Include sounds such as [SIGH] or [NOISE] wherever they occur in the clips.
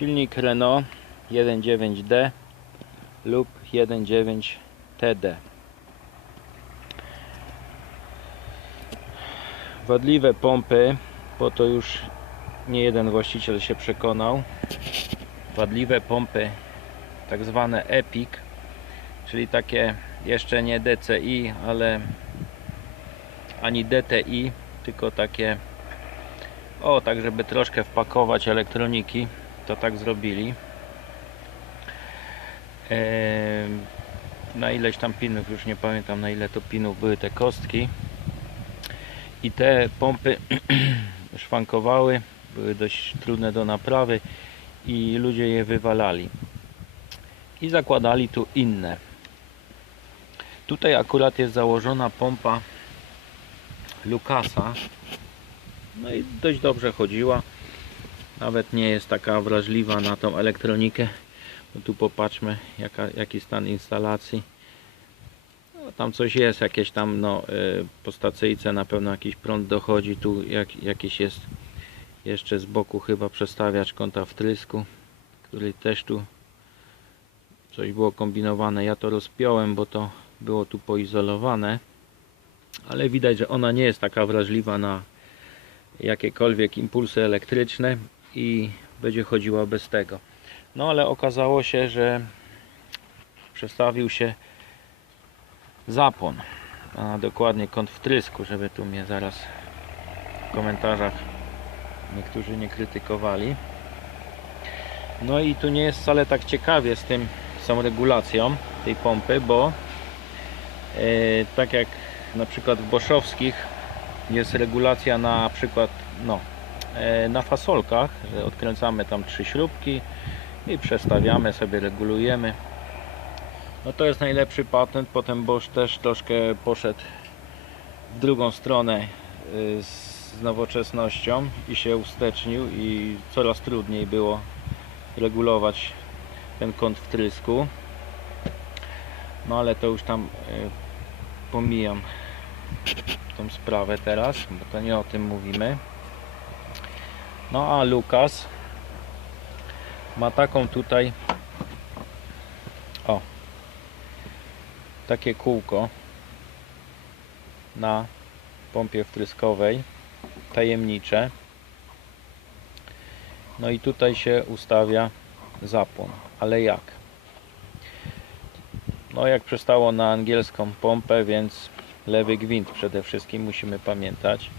Silnik Renault 1.9D lub 1.9 TD. Wadliwe pompy, bo to już nie jeden właściciel się przekonał. Wadliwe pompy, tak zwane EPIC, czyli takie jeszcze nie DCI, ale ani DTI, tylko takie o, tak żeby troszkę wpakować elektroniki, to tak zrobili. Na ileś tam pinów, już nie pamiętam na ile to pinów były te kostki. I te pompy [CLEARS THROAT] szwankowały, były dość trudne do naprawy i ludzie je wywalali. I zakładali tu inne. Tutaj akurat jest założona pompa Lucasa. No i dość dobrze chodziła. Nawet nie jest taka wrażliwa na tą elektronikę. No tu popatrzmy jaka, jaki stan instalacji. No, tam coś jest, jakieś tam no, y, po stacyjce na pewno jakiś prąd dochodzi. Tu jak, jakiś jest jeszcze z boku chyba przestawiacz kąta wtrysku, który też tu coś było kombinowane. Ja to rozpiąłem, bo to było tu poizolowane. Ale widać, że ona nie jest taka wrażliwa na jakiekolwiek impulsy elektryczne i będzie chodziła bez tego. No ale okazało się, że przestawił się zapłon, a dokładnie kąt wtrysku, żeby tu mnie zaraz w komentarzach niektórzy nie krytykowali. No i tu nie jest wcale tak ciekawie z tym, z tą regulacją tej pompy, bo e, tak jak na przykład w Boszowskich jest regulacja na przykład no, na fasolkach, że odkręcamy tam trzy śrubki i przestawiamy sobie, regulujemy. No to jest najlepszy patent, potem Bosch też troszkę poszedł w drugą stronę y, z nowoczesnością i się ustecznił i coraz trudniej było regulować ten kąt wtrysku. No ale to już tam pomijam tą sprawę teraz, bo to nie o tym mówimy. No a Lukas ma taką tutaj o takie kółko na pompie wtryskowej tajemnicze. No i tutaj się ustawia zapłon ale jak? No jak przestało na angielską pompę więc lewy gwint przede wszystkim musimy pamiętać.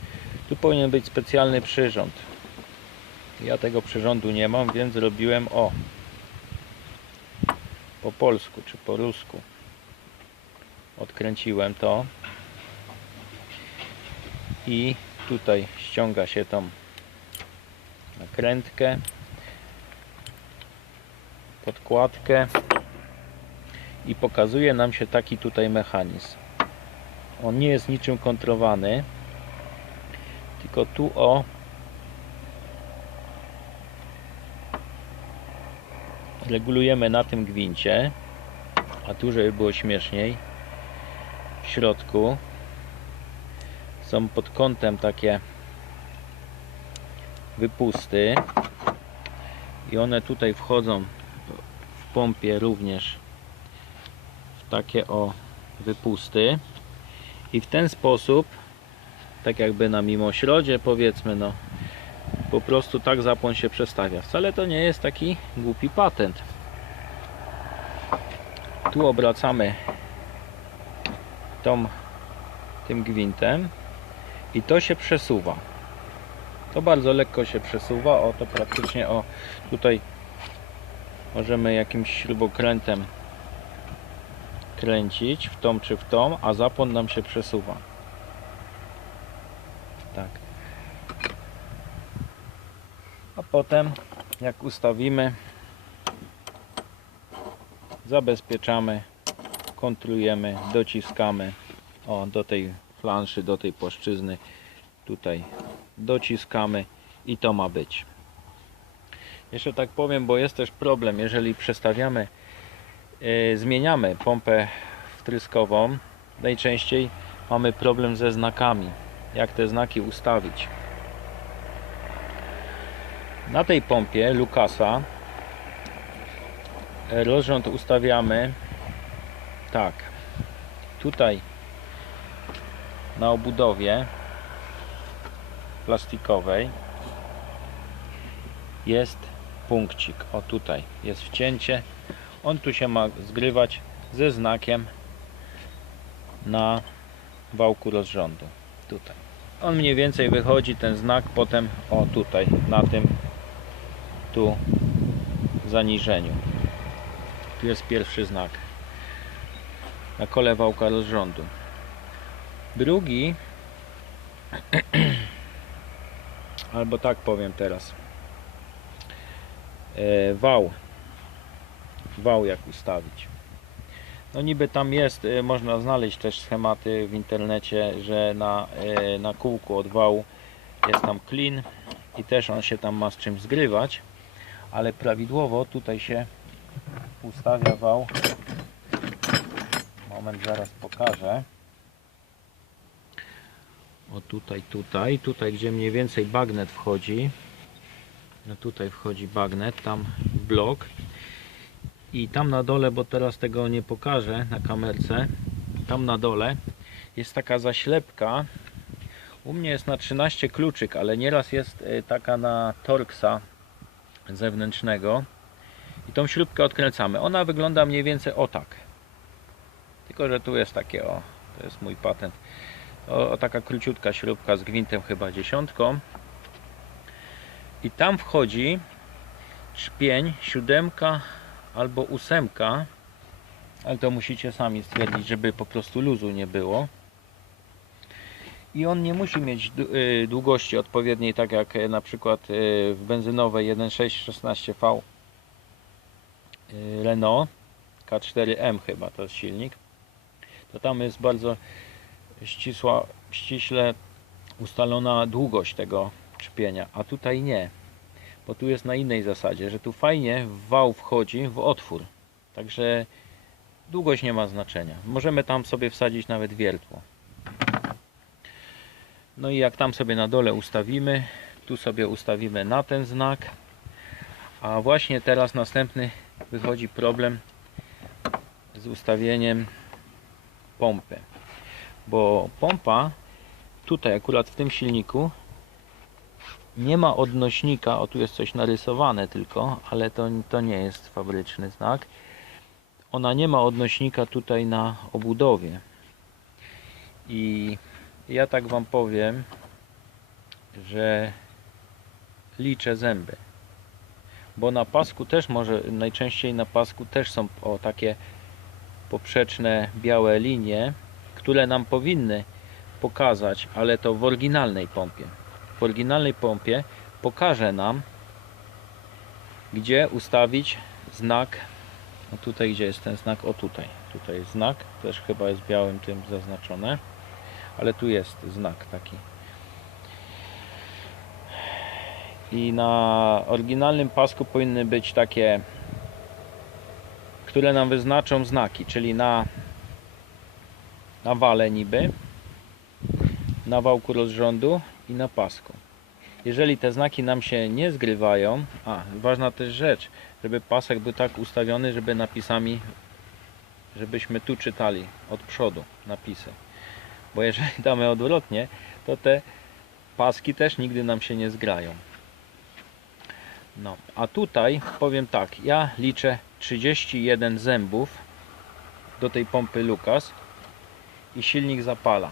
Tu powinien być specjalny przyrząd ja tego przyrządu nie mam, więc zrobiłem o po polsku czy po rusku. Odkręciłem to i tutaj ściąga się tą nakrętkę, podkładkę i pokazuje nam się taki tutaj mechanizm. On nie jest niczym kontrowany, tylko tu o regulujemy na tym gwincie a tu żeby było śmieszniej w środku są pod kątem takie wypusty i one tutaj wchodzą w pompie również w takie o wypusty. I w ten sposób tak jakby na mimośrodzie powiedzmy no po prostu tak zapłon się przestawia. Wcale to nie jest taki głupi patent. Tu obracamy tą, tym gwintem i to się przesuwa. To bardzo lekko się przesuwa. O to praktycznie o tutaj możemy jakimś śrubokrętem kręcić w tą czy w tą, a zapłon nam się przesuwa. Tak. A potem jak ustawimy zabezpieczamy kontrujemy, dociskamy. O, do tej flanszy, do tej płaszczyzny tutaj dociskamy i to ma być. Jeszcze tak powiem, bo jest też problem. Jeżeli przestawiamy yy, zmieniamy pompę wtryskową najczęściej mamy problem ze znakami. Jak te znaki ustawić na tej pompie Lucasa rozrząd ustawiamy tak. Tutaj na obudowie plastikowej jest punkcik. O tutaj jest wcięcie. On tu się ma zgrywać ze znakiem na wałku rozrządu. Tutaj. On mniej więcej wychodzi ten znak potem o tutaj na tym tu zaniżeniu. Tu jest pierwszy znak. Na kole wałka rozrządu. Drugi [CLEARS THROAT] albo tak powiem teraz. E, wał. Wał jak ustawić. No niby tam jest, e, można znaleźć też schematy w internecie, że na, e, na kółku od wału jest tam klin i też on się tam ma z czymś zgrywać ale prawidłowo tutaj się ustawia wał. Moment zaraz pokażę. O tutaj, tutaj, tutaj gdzie mniej więcej bagnet wchodzi. No tutaj wchodzi bagnet, tam blok. I tam na dole, bo teraz tego nie pokażę na kamerce tam na dole jest taka zaślepka. U mnie jest na 13 kluczyk, ale nieraz jest y, taka na Torxa zewnętrznego i tą śrubkę odkręcamy. Ona wygląda mniej więcej o tak. Tylko, że tu jest takie o, to jest mój patent. O, o taka króciutka śrubka z gwintem chyba dziesiątką. I tam wchodzi szpień, siódemka albo ósemka, ale to musicie sami stwierdzić, żeby po prostu luzu nie było. I on nie musi mieć y, długości odpowiedniej, tak jak y, na przykład y, w benzynowej 1.6.16V y, Renault K4M chyba to jest silnik. To tam jest bardzo ścisła, ściśle ustalona długość tego szpienia, a tutaj nie. Bo tu jest na innej zasadzie, że tu fajnie wał wchodzi w otwór. Także długość nie ma znaczenia. Możemy tam sobie wsadzić nawet wiertło. No i jak tam sobie na dole ustawimy, tu sobie ustawimy na ten znak. A właśnie teraz następny wychodzi problem z ustawieniem pompy. Bo pompa tutaj akurat w tym silniku nie ma odnośnika, o tu jest coś narysowane tylko, ale to, to nie jest fabryczny znak. Ona nie ma odnośnika tutaj na obudowie. I ja tak Wam powiem, że liczę zęby. Bo na pasku też może, najczęściej na pasku też są o takie poprzeczne białe linie, które nam powinny pokazać, ale to w oryginalnej pompie. W oryginalnej pompie pokaże nam, gdzie ustawić znak. No tutaj, gdzie jest ten znak? O tutaj. Tutaj jest znak, też chyba jest białym tym zaznaczone ale tu jest znak taki. I na oryginalnym pasku powinny być takie, które nam wyznaczą znaki, czyli na, na wale niby, na wałku rozrządu i na pasku. Jeżeli te znaki nam się nie zgrywają, a ważna też rzecz, żeby pasek był tak ustawiony, żeby napisami, żebyśmy tu czytali od przodu napisy bo jeżeli [LAUGHS] damy odwrotnie, to te paski też nigdy nam się nie zgrają. No, a tutaj powiem tak, ja liczę 31 zębów do tej pompy Lucas i silnik zapala.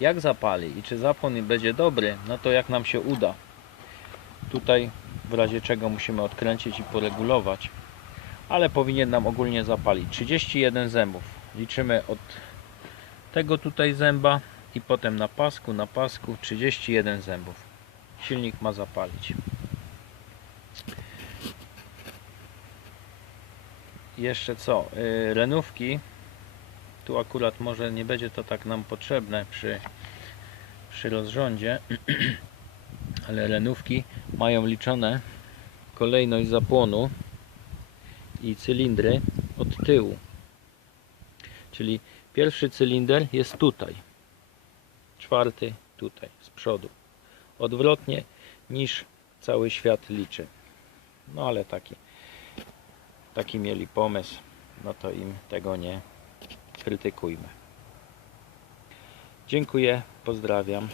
Jak zapali i czy zapłon będzie dobry, no to jak nam się uda. Tutaj w razie czego musimy odkręcić i poregulować, ale powinien nam ogólnie zapalić. 31 zębów. Liczymy od tego tutaj zęba i potem na pasku, na pasku 31 zębów. Silnik ma zapalić. Jeszcze co? Yy, renówki. Tu akurat może nie będzie to tak nam potrzebne przy, przy rozrządzie, [CLEARS THROAT] ale renówki mają liczone kolejność zapłonu i cylindry od tyłu. Czyli Pierwszy cylinder jest tutaj. Czwarty tutaj, z przodu. Odwrotnie niż cały świat liczy. No ale taki, taki mieli pomysł, no to im tego nie krytykujmy. Dziękuję, pozdrawiam.